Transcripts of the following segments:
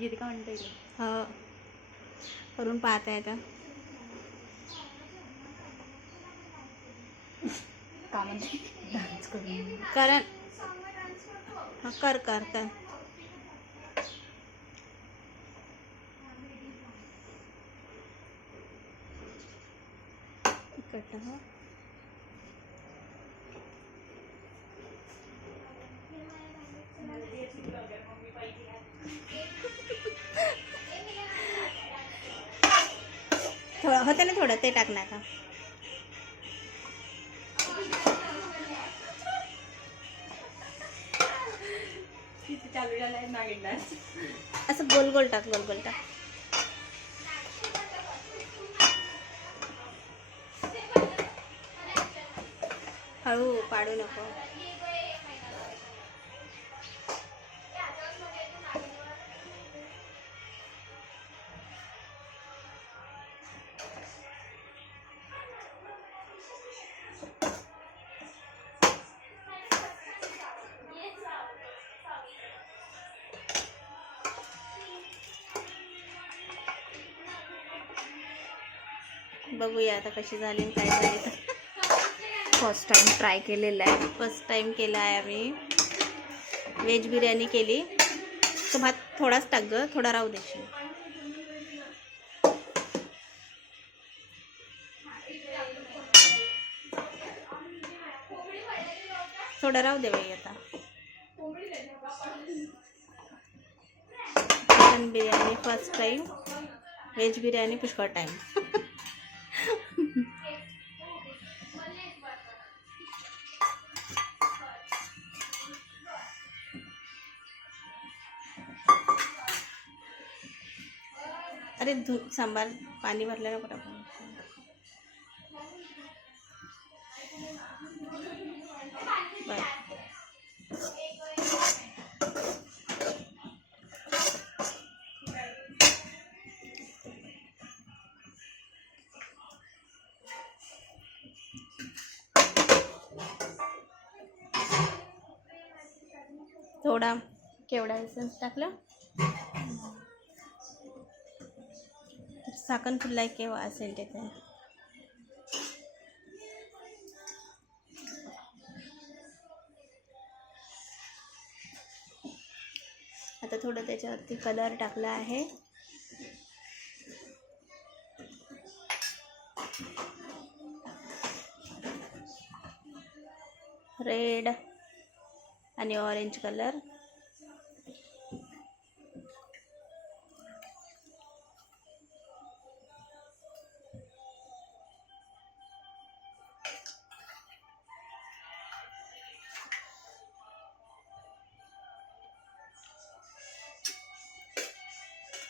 जिथे का म्हणता येईल हो. करून पाहता येतं का डान्स करून. कारण. हा कर कर कर. हो. थोडं होते ना थोडं ते टाक ना आता. तिथे चालू झालाय नागिन डान्स असं गोल गोल टाक गोल गोल टाक. हळू पाडू नको. बघूया आता कशी झाली काय झाली. तर फर्स्ट टाइम ट्राय केलेला आहे. फर्स्ट टाइम केला आहे आम्ही. व्हेज बिर्याणी केली. तो भात थोडाच टाक गं थोडा राहू देशील थोडा राहू दे बाई आता. Chicken biryani first time veg biryani पुष्कळ टाइम अरे धु सांबार पाणी भरलं नको टाकून थोडा केवढा एसन्स टाकलं? झाकण खुल्ला आहे केव्हा असेल ते आता थोडं त्याच्यावरती कलर टाकला आहे. रेड आणि ऑरेंज कलर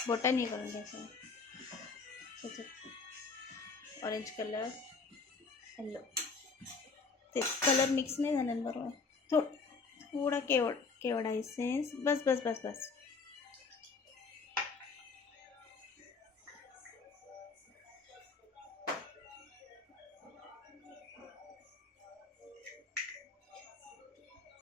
बोटाने नहीं घ्यायचं त्याच्यात ऑरेंज कलर येल्लो ते कलर मिक्स नहीं जाने बरोबर थोड थोडा केवड केवढा इसेन्स बस बस बस बस।